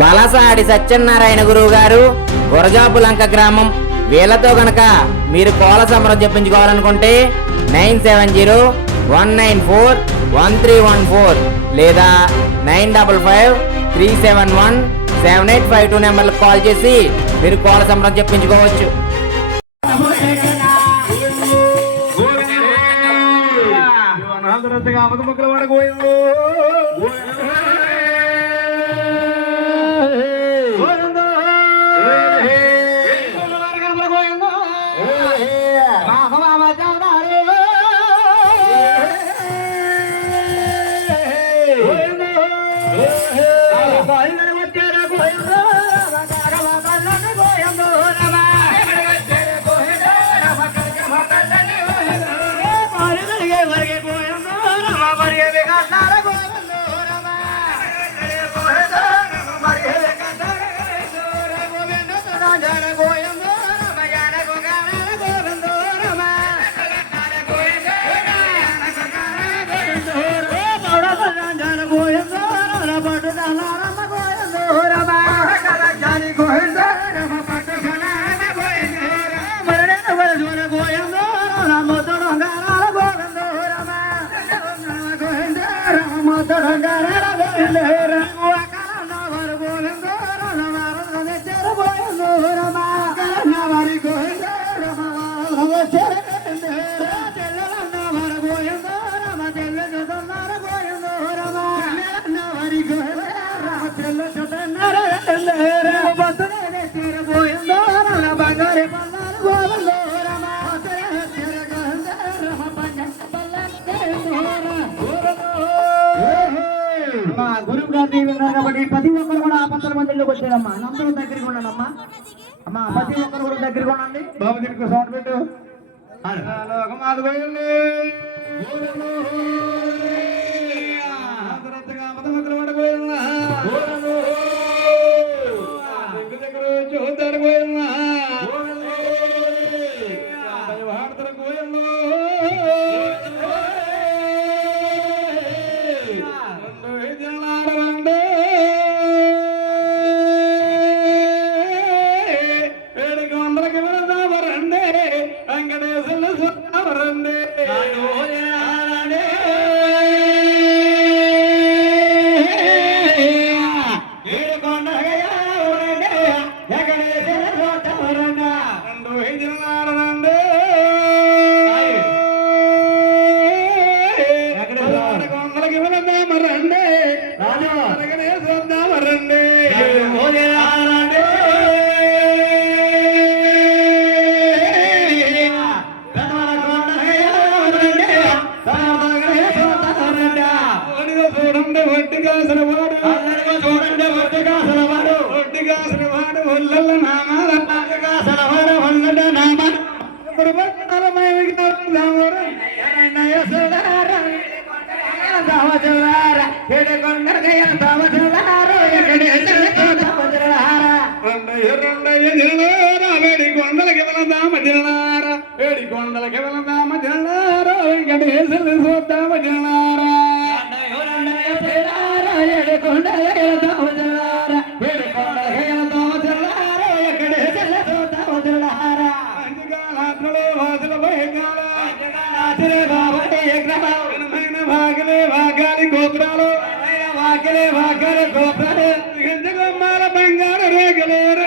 బాలసాడి సత్యనారాయణ గురువు గారు గురజాపులంక గ్రామం. వీళ్ళతో గనక మీరు కోల సంబరం చెప్పించుకోవాలనుకుంటే 9701941314 లేదా 9553717852 నెంబర్లకు కాల్ చేసి మీరు కోల సంబరం చెప్పించుకోవచ్చు. ప్రతి ఒక్కరు కూడా ఆపత్తల మందిలోకి వచ్చారమ్మా. అందరూ దగ్గరికి ఉండనమ్మా. అమ్మా ప్రతి ఒక్కరు కూడా దగ్గరికి ఉండండి. బాబు దీనికి సౌండ్ పెట్టు. గోపురాలు వాకలే వాకలే గోపురాలు గంజగొమ్మల బంగారు రేగలేరు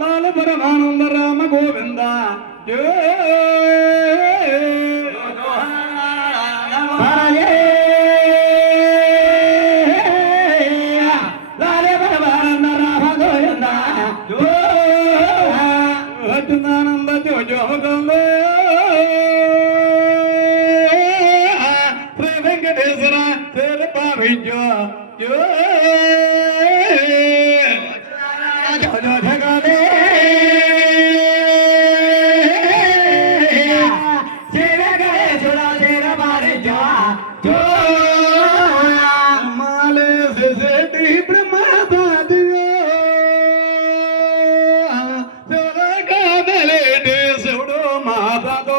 లాలు పరమానంద రామ గోవింద అర్జునానంద జోజోగంలో శ్రీ వెంకటేశ్వర శ్రీ పావిజో జో జగదే శ్రీ వెంకటేశ్వర శ్రీ పావిజో జో మాలే శేషి బ్రహ్మదాదియో శివుడు మాధదో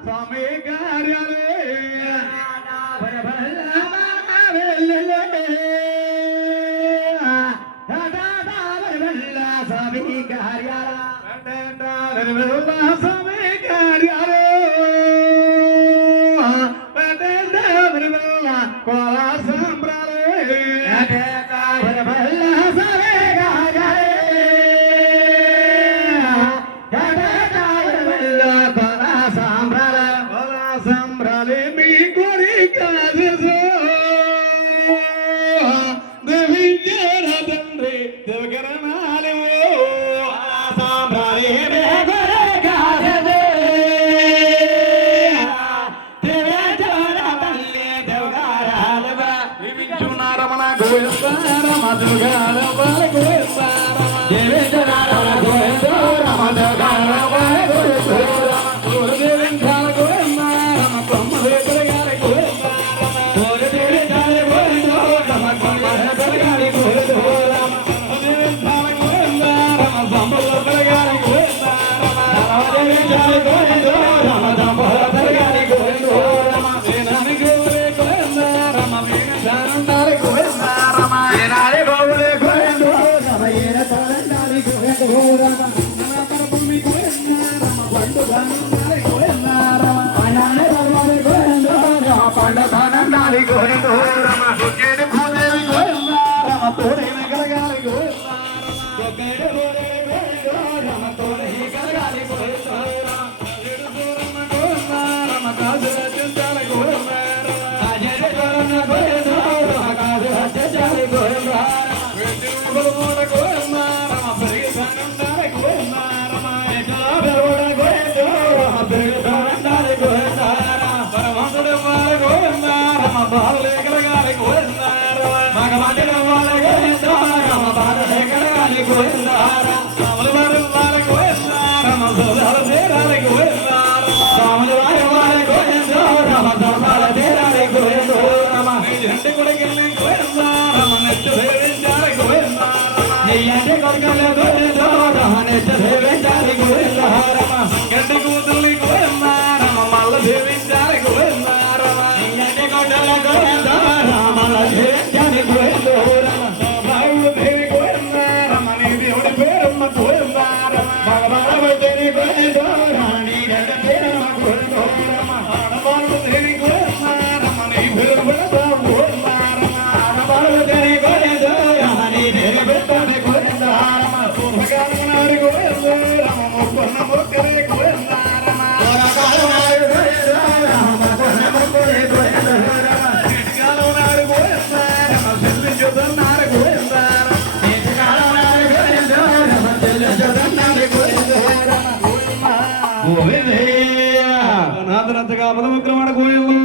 స్వామి కార్యాలే స్వామి కార్యాలే కోలా సంబ్రాలే సంబ్రాలే మీ కోరిక దేవించార తండ్రి దేవకరణాలే సంబ్రాలే రమణ గోవింద రమ దుర్గార గోవింద దేవేంద్ర గోవింద రమ దుర్గార రమ దేవుడి పేరమ్మ గోవిందారమ్మ భగవానవతేని గోవిందారాణి గడ పేరమ్మ గోవిందారమ్మ ఆడవాళ్ళతేని గోవిందారమ్మ నీ పేరు పెడతావు గోవిందారమ్మ ఆడవాళ్ళతేని గోవిందారాణి దేవి పెట్టని గోవిందారమ్మ పూర్వకాలనారి గోవిందారమ్మ మొక్కన్న మొక్కరే గోవిందారమ్మ పూర్వకాలనారి గోవిందారమ్మ మొక్కన్న మొక్కరే గోవిందారమ్మ కాలనారి గోవిందారమ్మ సెల్లి జొదన్నారి గోవిందారమ్మ నాథనంతగా బలముగ్రమణ గోయలు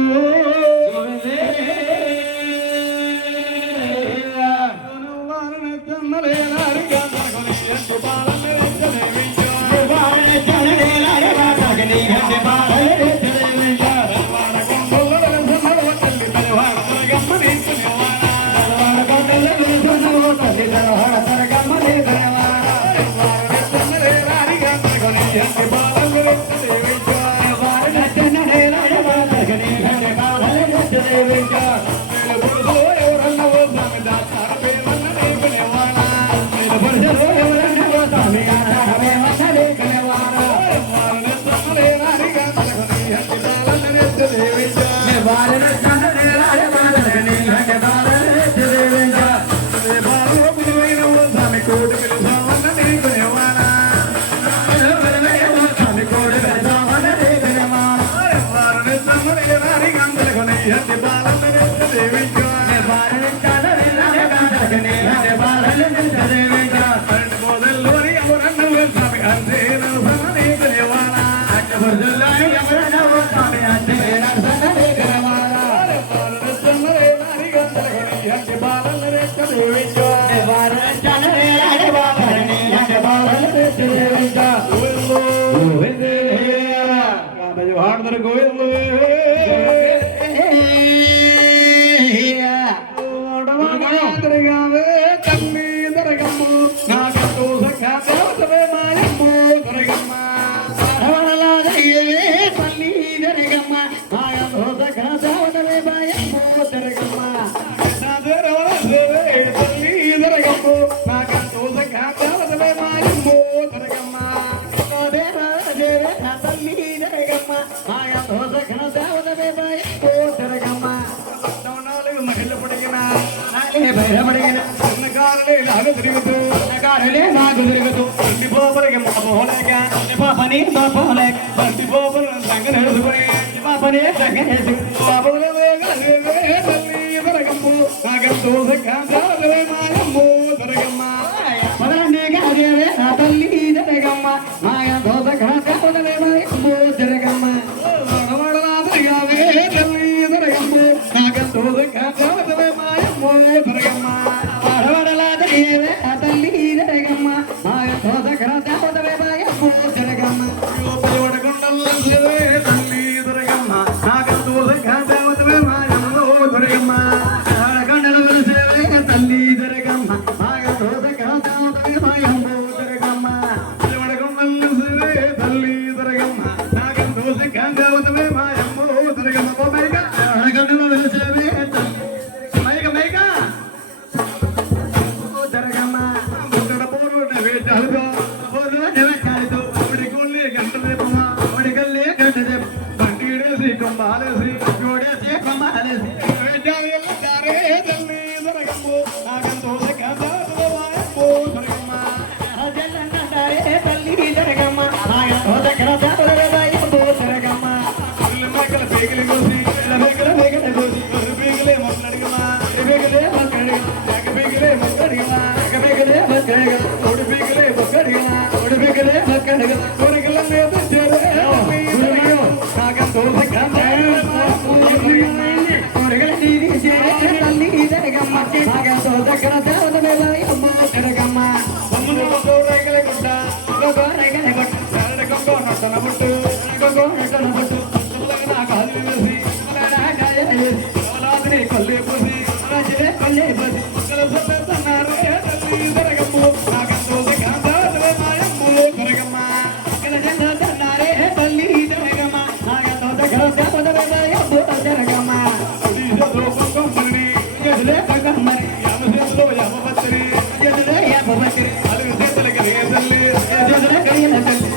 తల్లి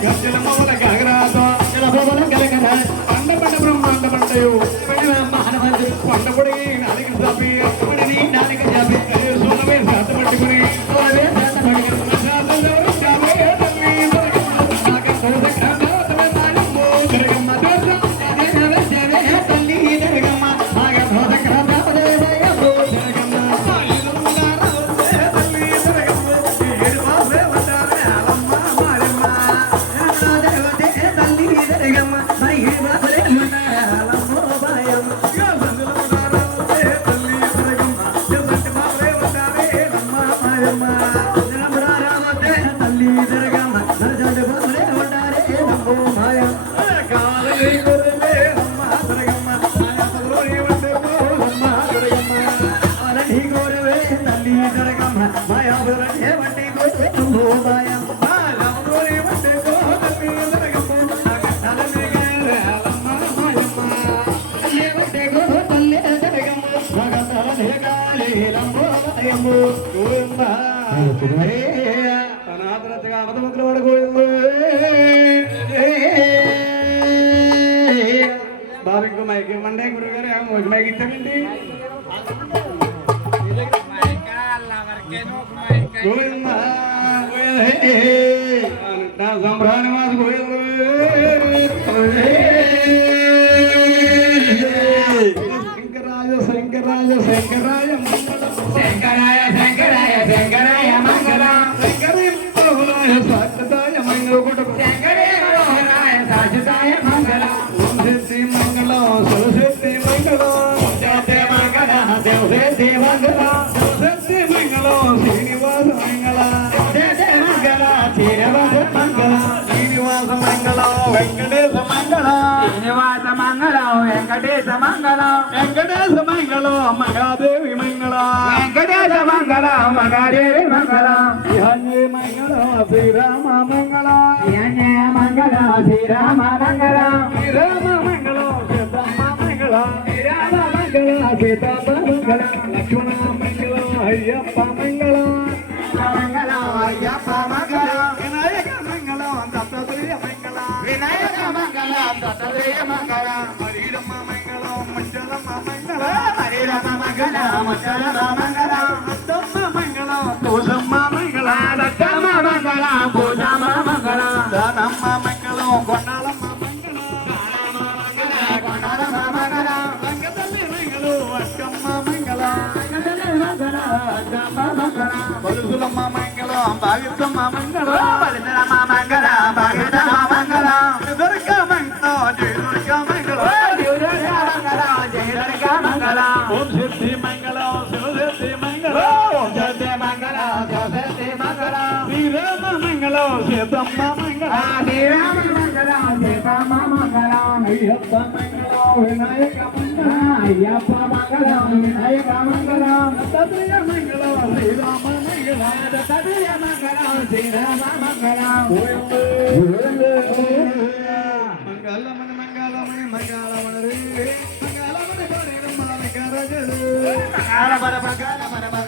గజ్జల మౌల గగరాతో పండ పండ బ్రహ్మాండ పండయు పండ పొడిగి నాలుగు చాపి సోనవే శాత పట్టుకుని బాబికు మైకి మండే గురుగారు మైకి ఇచ్చామండి సంభ్రాని మాస్ శంకరాయ శంకరాయ శంకరాయ శంకరాయ శంకరాయ మంగళం శంకరాయ సాక్షతాయ మంగళం శంకరాయ సాక్షతాయ మంగళం శక్తి మంగళం సరస్వతి మంగళం శక్తి మంగళం దేవశక్తి మంగళం శక్తి మంగళం శ్రీనివాస మంగళం శక్తి మంగళం శ్రీనివాస మంగళం శ్రీనివాస మంగళం వెంకటేశ మంగళం శ్రీనివాస మంగళం వెంకటేశ మంగళం వెంకటేశ మంగళం మహాదేవి మంగళం వెంకటేశ మంగళం మహాదేవి మంగళం విహన్య మంగళం శ్రీరామ మంగళం విహన్య మంగళం శ్రీరామ మంగళం శ్రీరామ మంగళం సీతమ్మ మంగళం శ్రీరామ మంగళం సీతమ్మ మంగళం లక్ష్మణ మంగళం అయ్యప్ప మంగళం మంగళం అయ్యప్ప మంగళం వినాయక మంగళం దత్తాత్రేయ మంగళం వినాయక మంగళం దత్తాత్రేయ మంగళం హరిరమ్మ మంగళం మంగళమ్మ మంగళం హరిరమ్మ మంగళం మంగళమ్మ మంగళం అత్తమ్మ మంగళం పూజమ్మ మంగళం దత్తమ్మ మంగళం పూజమ్మ మంగళం దానమ్మ మంగళం కొండాలమ్మ మంగళం కొండాలమ్మ మంగళం రంగతల్లి మంగళం అక్కమ్మ మంగళం రంగతల్లి మంగళం అక్కమ్మ మంగళం బలుసులమ్మ మంగళం భావితమ్మ మంగళం బలితరమ్మ మంగళం భావితమ్మ మంగళం దుర్గ మంగళం జయ దుర్గ మంగళం దుర్గ మంగళం జయ దుర్గ మంగళం ఓం సిద్ధి మంగళం శివసిద్ధి మంగళం ఓం సిద్ధి మంగళం శివసిద్ధి మంగళం శ్రీరామ మంగళం సీతమ్మ మంగళం శ్రీరామ మంగళం సీతమ్మ మంగళం అయ్యప్ప మంగళం వినాయక మంగళం అయ్యప్ప మంగళం వినాయక మంగళం దత్తాత్రేయ మంగళం శ్రీరామ మంగళం దత్తాత్రేయ మంగళం శ్రీరామ మంగళం మంగళమని మంగళమని మంగళమని రే మంగళమని మంగళమని